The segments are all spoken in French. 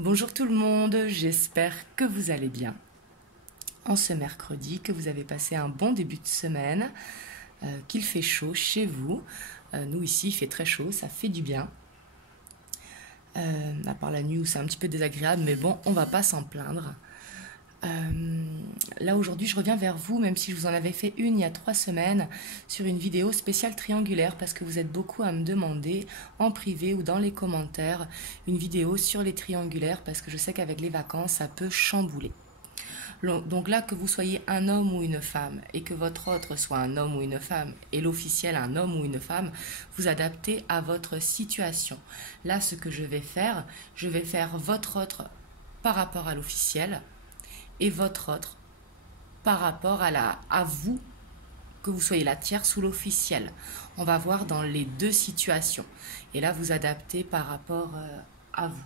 Bonjour tout le monde, j'espère que vous allez bien en ce mercredi, que vous avez passé un bon début de semaine, qu'il fait chaud chez vous. Nous ici il fait très chaud, ça fait du bien. À part la nuit où c'est un petit peu désagréable, mais bon, on va pas s'en plaindre. Là aujourd'hui je reviens vers vous, même si je vous en avais fait une il y a 3 semaines sur une vidéo spéciale triangulaire, parce que vous êtes beaucoup à me demander en privé ou dans les commentaires une vidéo sur les triangulaires, parce que je sais qu'avec les vacances ça peut chambouler. Donc là, que vous soyez un homme ou une femme et que votre autre soit un homme ou une femme et l'officiel un homme ou une femme, vous adaptez à votre situation. Là, ce que je vais faire votre autre par rapport à l'officiel et votre autre par rapport à vous, que vous soyez la tierce ou l'officiel. On va voir dans les deux situations. Et là, vous adaptez par rapport à vous.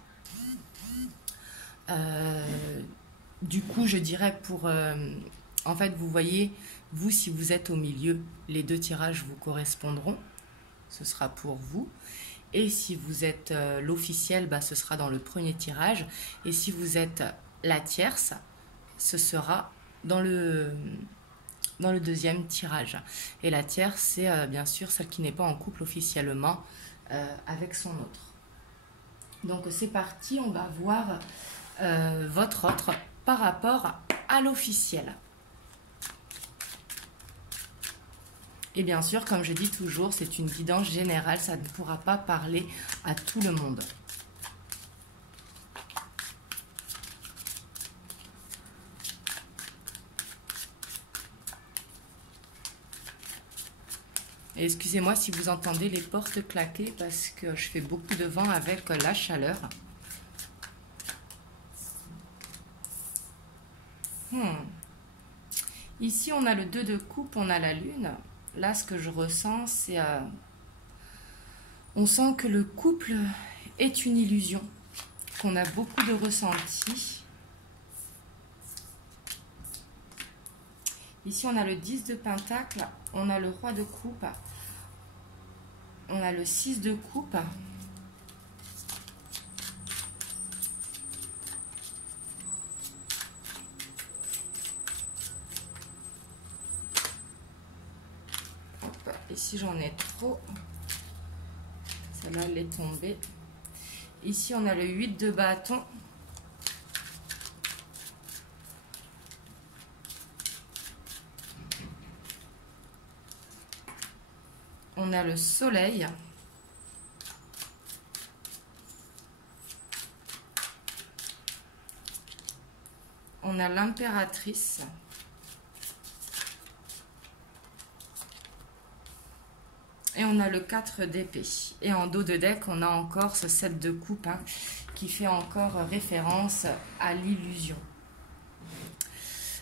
Du coup, je dirais en fait, vous voyez, vous, si vous êtes au milieu, les deux tirages vous correspondront. Ce sera pour vous. Et si vous êtes l'officiel, ce sera dans le premier tirage. Et si vous êtes la tierce, ce sera dans le deuxième tirage. Et la tierce, c'est bien sûr celle qui n'est pas en couple officiellement avec son autre. Donc c'est parti, on va voir votre autre par rapport à l'officiel. Et bien sûr, comme je dis toujours, c'est une guidance générale, ça ne pourra pas parler à tout le monde. Et excusez-moi si vous entendez les portes claquer parce que je fais beaucoup de vent avec la chaleur. Ici, on a le 2 de coupe, on a la lune. Là, ce que je ressens, c'est... on sent que le couple est une illusion, qu'on a beaucoup de ressentis. Ici, on a le 10 de pentacle, on a le roi de coupe, on a le 6 de coupe. Ici, j'en ai trop. Celle-là, elle est tombée. Ici, on a le 8 de bâton. On a le soleil. On a l'impératrice. Et on a le 4 d'épée. Et en dos de deck, on a encore ce 7 de coupe qui fait encore référence à l'illusion.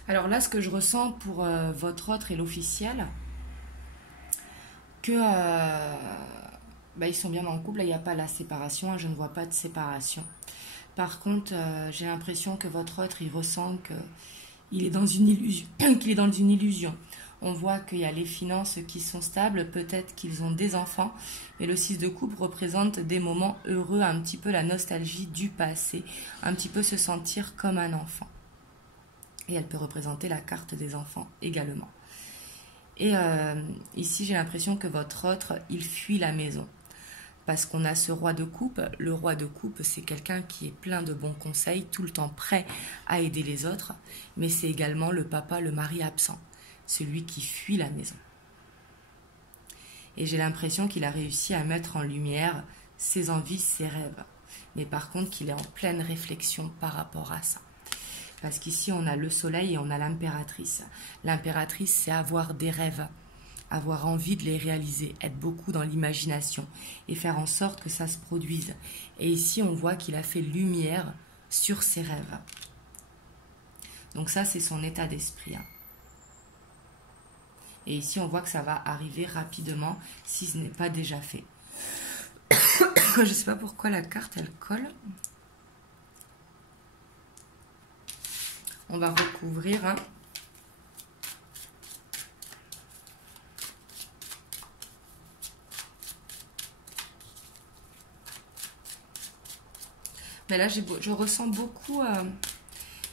Alors là, ce que je ressens pour votre autre et l'officiel, que ils sont bien en couple. Là, il n'y a pas la séparation, je ne vois pas de séparation. Par contre, j'ai l'impression que votre autre, il ressent qu'il est dans une illusion. Qu'il est dans une illusion. On voit qu'il y a les finances qui sont stables, peut-être qu'ils ont des enfants, mais le 6 de coupe représente des moments heureux, un petit peu la nostalgie du passé, un petit peu se sentir comme un enfant. Et elle peut représenter la carte des enfants également. Et ici, j'ai l'impression que votre autre, il fuit la maison. Parce qu'on a ce roi de coupe. Le roi de coupe, c'est quelqu'un qui est plein de bons conseils, tout le temps prêt à aider les autres, mais c'est également le papa, le mari absent. Celui qui fuit la maison. Et j'ai l'impression qu'il a réussi à mettre en lumière ses envies, ses rêves. Mais par contre, qu'il est en pleine réflexion par rapport à ça. Parce qu'ici, on a le soleil et on a l'impératrice. L'impératrice, c'est avoir des rêves, avoir envie de les réaliser, être beaucoup dans l'imagination et faire en sorte que ça se produise. Et ici, on voit qu'il a fait lumière sur ses rêves. Donc ça, c'est son état d'esprit. Et ici, on voit que ça va arriver rapidement si ce n'est pas déjà fait. Je ne sais pas pourquoi la carte, elle colle. On va recouvrir. Mais là, je ressens beaucoup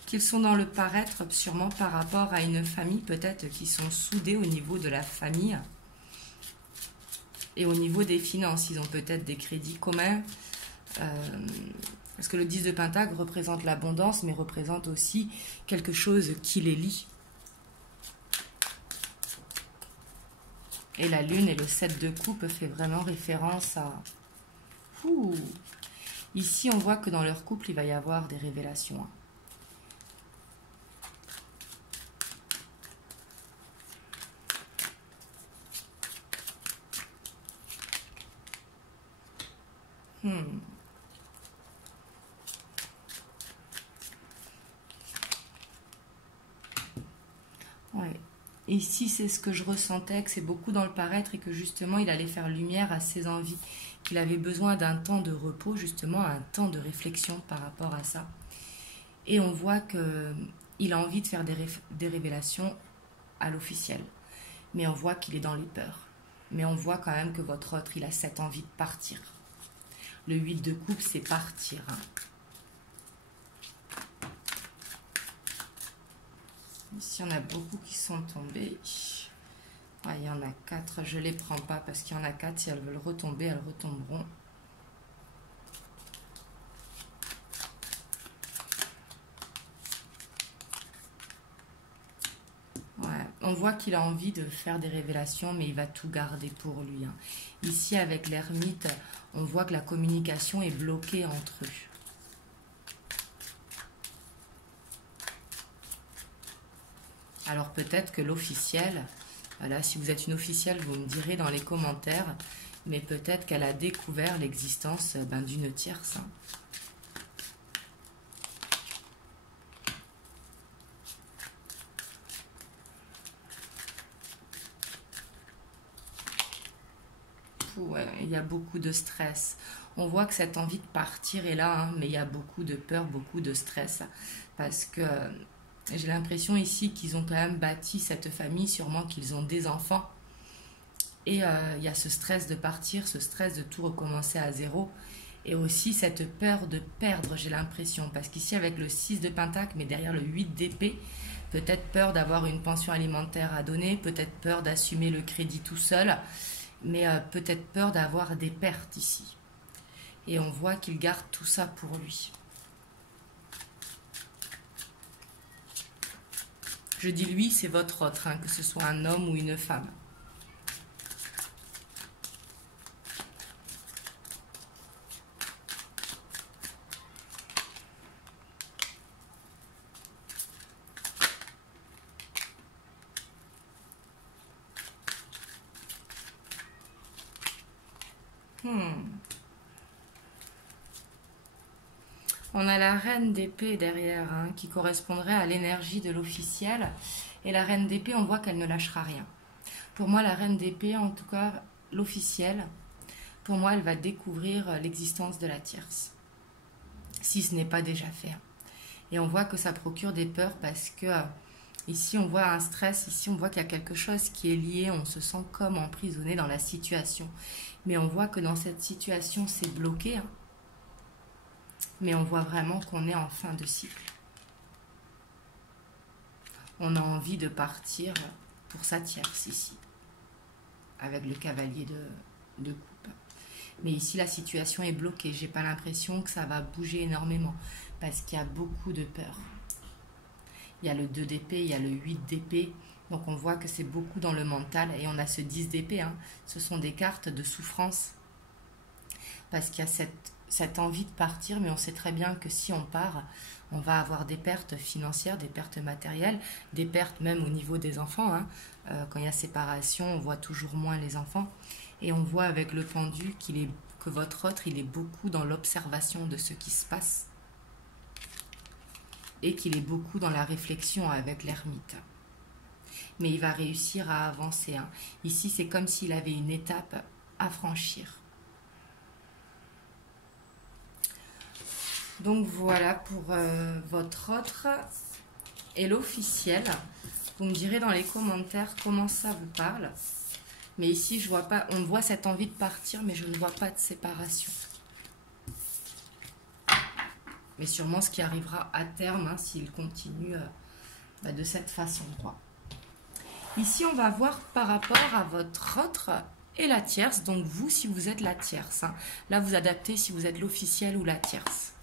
qu'ils sont dans le paraître, sûrement par rapport à une famille, peut-être, qui sont soudés au niveau de la famille. Et au niveau des finances, ils ont peut-être des crédits communs. Parce que le 10 de Pentacle représente l'abondance, mais représente aussi quelque chose qui les lie. Et la lune et le 7 de coupe fait vraiment référence à... Ouh. Ici, on voit que dans leur couple, il va y avoir des révélations. Ouais. Ici, c'est ce que je ressentais, que c'est beaucoup dans le paraître et que justement, il allait faire lumière à ses envies, qu'il avait besoin d'un temps de repos, justement, un temps de réflexion par rapport à ça. Et on voit qu'il a envie de faire des révélations à l'officiel. Mais on voit qu'il est dans les peurs. Mais on voit quand même que votre autre, il a cette envie de partir. Le 8 de coupe, c'est partir. Ici, il y en a beaucoup qui sont tombés. Ouais, il y en a 4. Je ne les prends pas parce qu'il y en a 4. Si elles veulent retomber, elles retomberont. Ouais, on voit qu'il a envie de faire des révélations, mais il va tout garder pour lui. Ici, avec l'ermite, on voit que la communication est bloquée entre eux. Alors peut-être que l'officiel, voilà, si vous êtes une officielle, vous me direz dans les commentaires, mais peut-être qu'elle a découvert l'existence d'une tierce. Ouais, il y a beaucoup de stress. On voit que cette envie de partir est là, mais il y a beaucoup de peur, beaucoup de stress. Parce que j'ai l'impression ici qu'ils ont quand même bâti cette famille, sûrement qu'ils ont des enfants. Et il y a ce stress de partir, ce stress de tout recommencer à zéro. Et aussi cette peur de perdre, j'ai l'impression. Parce qu'ici, avec le 6 de Pentacle, mais derrière le 8 d'épée, peut-être peur d'avoir une pension alimentaire à donner, peut-être peur d'assumer le crédit tout seul, mais peut-être peur d'avoir des pertes ici. Et on voit qu'il garde tout ça pour lui. Je dis lui, c'est votre autre, que ce soit un homme ou une femme. On a la reine d'épée derrière, qui correspondrait à l'énergie de l'officiel. Et la reine d'épée, on voit qu'elle ne lâchera rien. Pour moi, la reine d'épée, en tout cas l'officiel, pour moi, elle va découvrir l'existence de la tierce. Si ce n'est pas déjà fait. Et on voit que ça procure des peurs parce que ici, on voit un stress. Ici, on voit qu'il y a quelque chose qui est lié. On se sent comme emprisonné dans la situation. Mais on voit que dans cette situation, c'est bloqué. Mais on voit vraiment qu'on est en fin de cycle. On a envie de partir pour sa tierce ici, avec le cavalier de coupe. Mais ici, la situation est bloquée. J'ai pas l'impression que ça va bouger énormément, parce qu'il y a beaucoup de peur. Il y a le 2 d'épée, il y a le 8 d'épée. Donc on voit que c'est beaucoup dans le mental. Et on a ce 10 d'épée. Ce sont des cartes de souffrance. Parce qu'il y a cette envie de partir, mais on sait très bien que si on part, on va avoir des pertes financières, des pertes matérielles, des pertes même au niveau des enfants. Quand il y a séparation, on voit toujours moins les enfants. Et on voit avec le pendu que votre autre, il est beaucoup dans l'observation de ce qui se passe. Et qu'il est beaucoup dans la réflexion avec l'ermite. Mais il va réussir à avancer. Ici, c'est comme s'il avait une étape à franchir. Donc voilà pour votre autre et l'officiel. Vous me direz dans les commentaires comment ça vous parle. Mais ici, je vois pas, on voit cette envie de partir, mais je ne vois pas de séparation. Mais sûrement ce qui arrivera à terme, hein, s'il continue de cette façon. Ici, on va voir par rapport à votre autre et la tierce. Donc vous, si vous êtes la tierce. Hein. Là, vous adaptez si vous êtes l'officiel ou la tierce.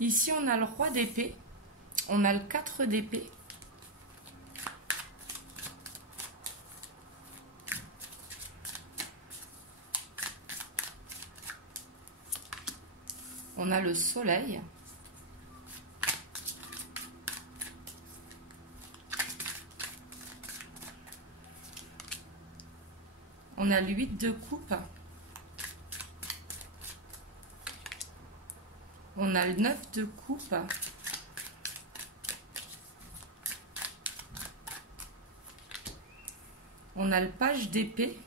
Ici, on a le roi d'épée, on a le 4 d'épée. On a le soleil. On a le 8 de coupe. On a le 9 de coupe. On a le page d'épée.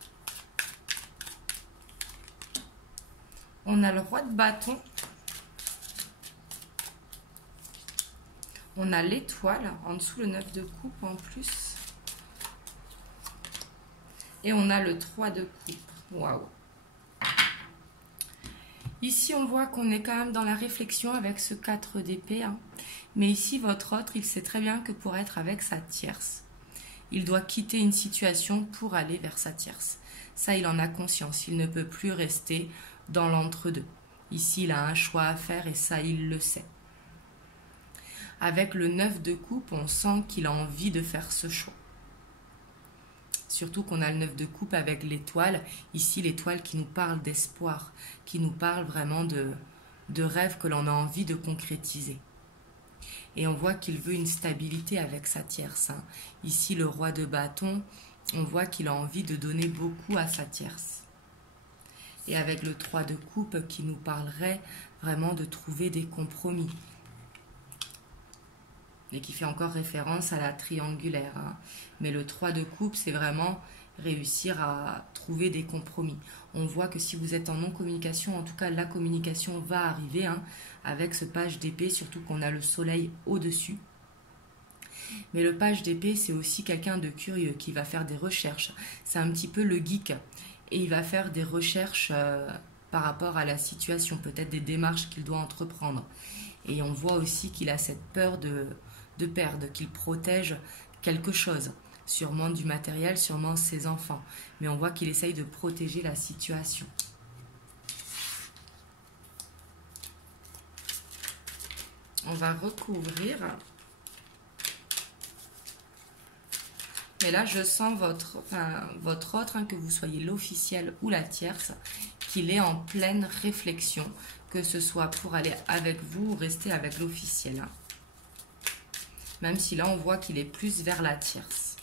On a le roi de bâton. On a l'étoile, en dessous le 9 de coupe en plus. Et on a le 3 de coupe. Waouh! Ici, on voit qu'on est quand même dans la réflexion avec ce 4 d'épée. Hein. Mais ici, votre autre, il sait très bien que pour être avec sa tierce, il doit quitter une situation pour aller vers sa tierce. Ça, il en a conscience. Il ne peut plus rester dans l'entre-deux. Ici, il a un choix à faire et ça, il le sait. Avec le 9 de coupe, on sent qu'il a envie de faire ce choix. Surtout qu'on a le 9 de coupe avec l'étoile. Ici, l'étoile qui nous parle d'espoir, qui nous parle vraiment de rêves que l'on a envie de concrétiser. Et on voit qu'il veut une stabilité avec sa tierce. Hein. Ici, le roi de bâton, on voit qu'il a envie de donner beaucoup à sa tierce. Et avec le 3 de coupe qui nous parlerait vraiment de trouver des compromis. Et qui fait encore référence à la triangulaire. Hein. Mais le 3 de coupe, c'est vraiment réussir à trouver des compromis. On voit que si vous êtes en non-communication, en tout cas la communication va arriver hein, avec ce page d'épée, surtout qu'on a le soleil au-dessus. Mais le page d'épée, c'est aussi quelqu'un de curieux qui va faire des recherches. C'est un petit peu le geek. Et il va faire des recherches par rapport à la situation, peut-être des démarches qu'il doit entreprendre. Et on voit aussi qu'il a cette peur de perdre, qu'il protège quelque chose, sûrement du matériel, sûrement ses enfants. Mais on voit qu'il essaye de protéger la situation. On va recouvrir. Et là, je sens votre autre, hein, que vous soyez l'officiel ou la tierce, qu'il est en pleine réflexion, que ce soit pour aller avec vous ou rester avec l'officiel. Hein. Même si là, on voit qu'il est plus vers la tierce.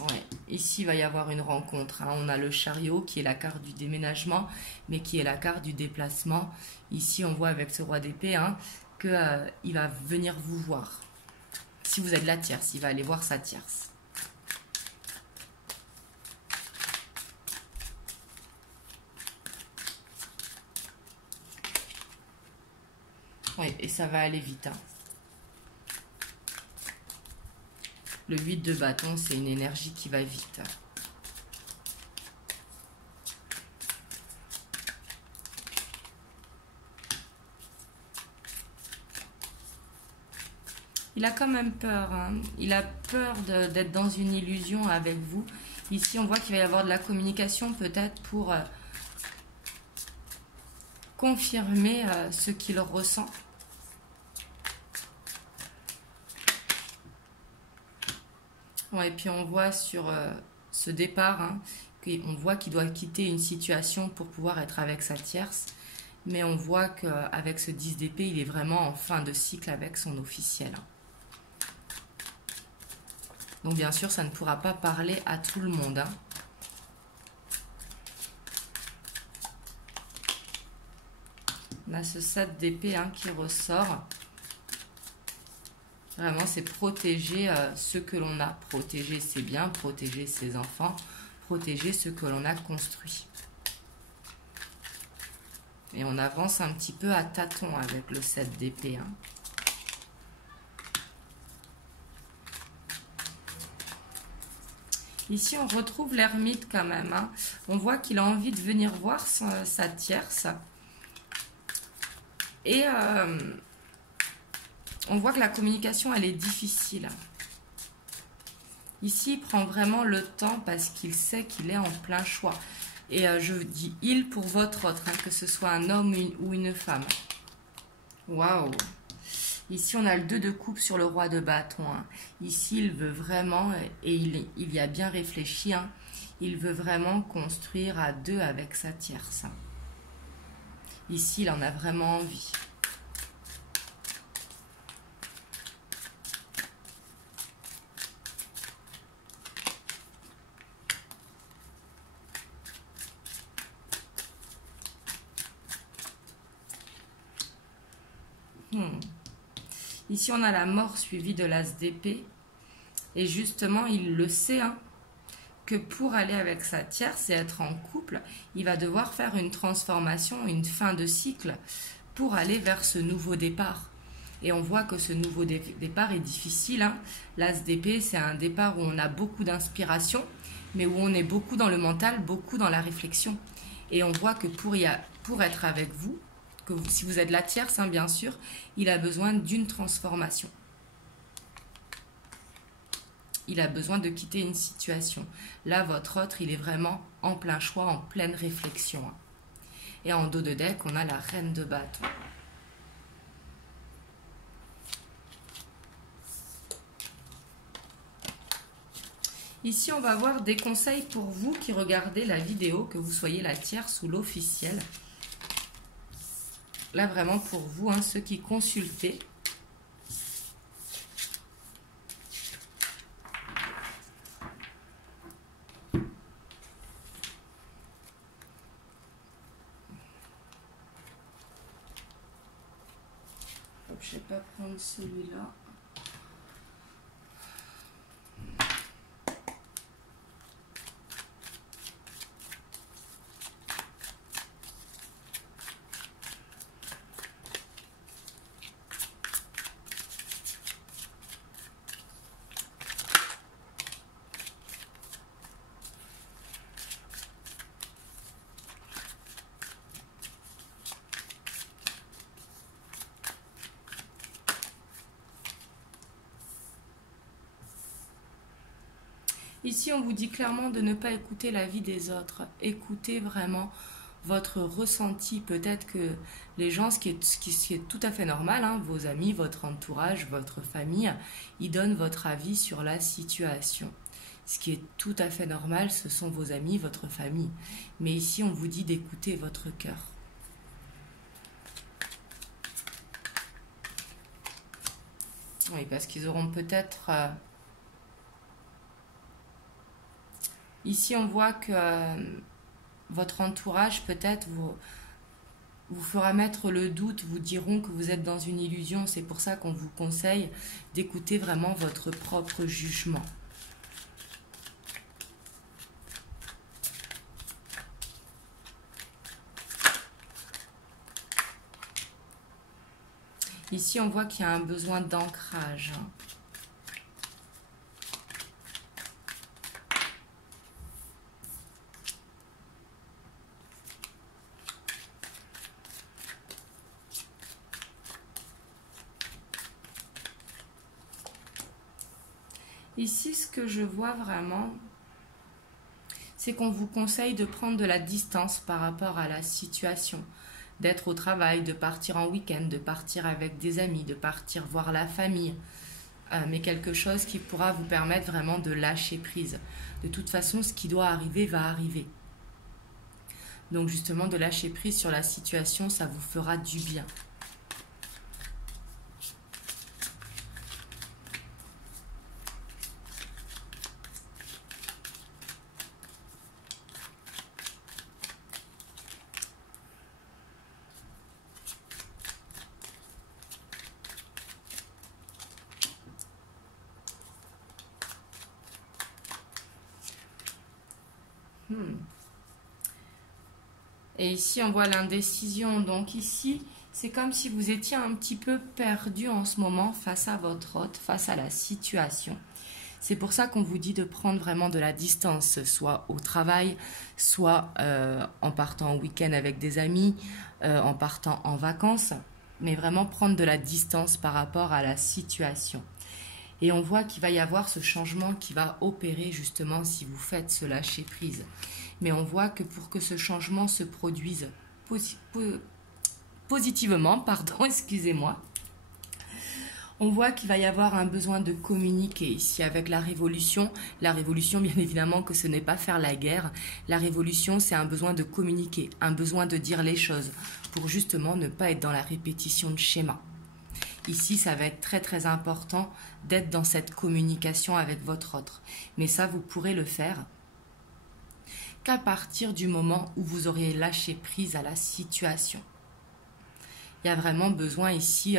Ouais. Ici, il va y avoir une rencontre. Hein. On a le chariot qui est la carte du déménagement, mais qui est la carte du déplacement. Ici, on voit avec ce roi d'épée hein, qu'il va venir vous voir. Si vous êtes la tierce, il va aller voir sa tierce. Oui, et ça va aller vite. Hein. Le 8 de bâton, c'est une énergie qui va vite. Il a quand même peur. Hein. Il a peur d'être dans une illusion avec vous. Ici, on voit qu'il va y avoir de la communication peut-être pour confirmer ce qu'il ressent. Ouais, et puis on voit sur ce départ, hein, on voit qu'il doit quitter une situation pour pouvoir être avec sa tierce. Mais on voit qu'avec ce 10 d'épée, il est vraiment en fin de cycle avec son officiel. Donc bien sûr, ça ne pourra pas parler à tout le monde, hein. On a ce 7 d'épée, hein, qui ressort. Vraiment, c'est protéger ce que l'on a. Protéger ses biens, protéger ses enfants, protéger ce que l'on a construit. Et on avance un petit peu à tâtons avec le 7 d'épée, hein. Ici, on retrouve l'ermite quand même, hein. On voit qu'il a envie de venir voir sa tierce. Et on voit que la communication, elle est difficile. Ici, il prend vraiment le temps parce qu'il sait qu'il est en plein choix. Et je dis il pour votre autre, hein, que ce soit un homme ou une femme. Waouh! Ici, on a le 2 de coupe sur le roi de bâton, hein. Ici, il veut vraiment, et il y a bien réfléchi, hein, il veut vraiment construire à 2 avec sa tierce, hein. Ici, il en a vraiment envie. Ici, on a la mort suivie de l'as d'épée. Et justement, il le sait, hein, que pour aller avec sa tierce et être en couple, il va devoir faire une transformation, une fin de cycle pour aller vers ce nouveau départ. Et on voit que ce nouveau départ est difficile, hein. L'as d'épée, c'est un départ où on a beaucoup d'inspiration, mais où on est beaucoup dans le mental, beaucoup dans la réflexion. Et on voit que pour être avec vous, si vous êtes la tierce, hein, bien sûr, il a besoin d'une transformation. Il a besoin de quitter une situation. Là, votre autre, il est vraiment en plein choix, en pleine réflexion, hein. Et en dos de deck, on a la reine de bâton. Ici, on va voir des conseils pour vous qui regardez la vidéo, que vous soyez la tierce ou l'officielle. Là, vraiment pour vous, hein, ceux qui consultez. Je ne vais pas prendre celui-là. Ici, on vous dit clairement de ne pas écouter l'avis des autres. Écoutez vraiment votre ressenti. Peut-être que les gens, ce qui est tout à fait normal, hein, vos amis, votre entourage, votre famille, ils donnent votre avis sur la situation. Ce qui est tout à fait normal, ce sont vos amis, votre famille. Mais ici, on vous dit d'écouter votre cœur. Oui, parce qu'ils auront peut-être... Ici, on voit que votre entourage, peut-être, vous fera mettre le doute, vous diront que vous êtes dans une illusion. C'est pour ça qu'on vous conseille d'écouter vraiment votre propre jugement. Ici, on voit qu'il y a un besoin d'ancrage. Ici, ce que je vois vraiment, c'est qu'on vous conseille de prendre de la distance par rapport à la situation, d'être au travail, de partir en week-end, de partir avec des amis, de partir voir la famille, mais quelque chose qui pourra vous permettre vraiment de lâcher prise. De toute façon, ce qui doit arriver va arriver. Donc justement, de lâcher prise sur la situation, ça vous fera du bien. Et ici, on voit l'indécision. Donc ici, c'est comme si vous étiez un petit peu perdu en ce moment face à votre hôte, face à la situation. C'est pour ça qu'on vous dit de prendre vraiment de la distance, soit au travail, soit en partant en week-end avec des amis, en partant en vacances, mais vraiment prendre de la distance par rapport à la situation. Et on voit qu'il va y avoir ce changement qui va opérer justement si vous faites ce lâcher prise. Mais on voit que pour que ce changement se produise positivement, pardon, excusez-moi, on voit qu'il va y avoir un besoin de communiquer ici avec la révolution. La révolution, bien évidemment que ce n'est pas faire la guerre. La révolution, c'est un besoin de communiquer, un besoin de dire les choses pour justement ne pas être dans la répétition de schémas. Ici, ça va être très très important d'être dans cette communication avec votre autre. Mais ça, vous pourrez le faire qu'à partir du moment où vous aurez lâché prise à la situation. Il y a vraiment besoin ici,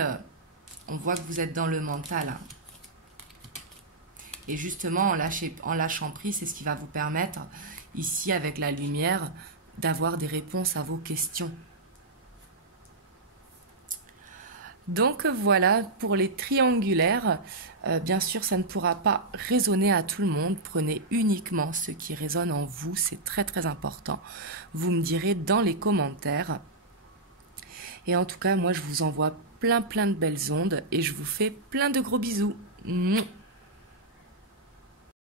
on voit que vous êtes dans le mental. Hein. Et justement, en lâchant prise, c'est ce qui va vous permettre, ici avec la lumière, d'avoir des réponses à vos questions. Donc voilà, pour les triangulaires, bien sûr, ça ne pourra pas résonner à tout le monde. Prenez uniquement ce qui résonne en vous, c'est très très important. Vous me direz dans les commentaires. Et en tout cas, moi, je vous envoie plein de belles ondes et je vous fais plein de gros bisous. Mouah.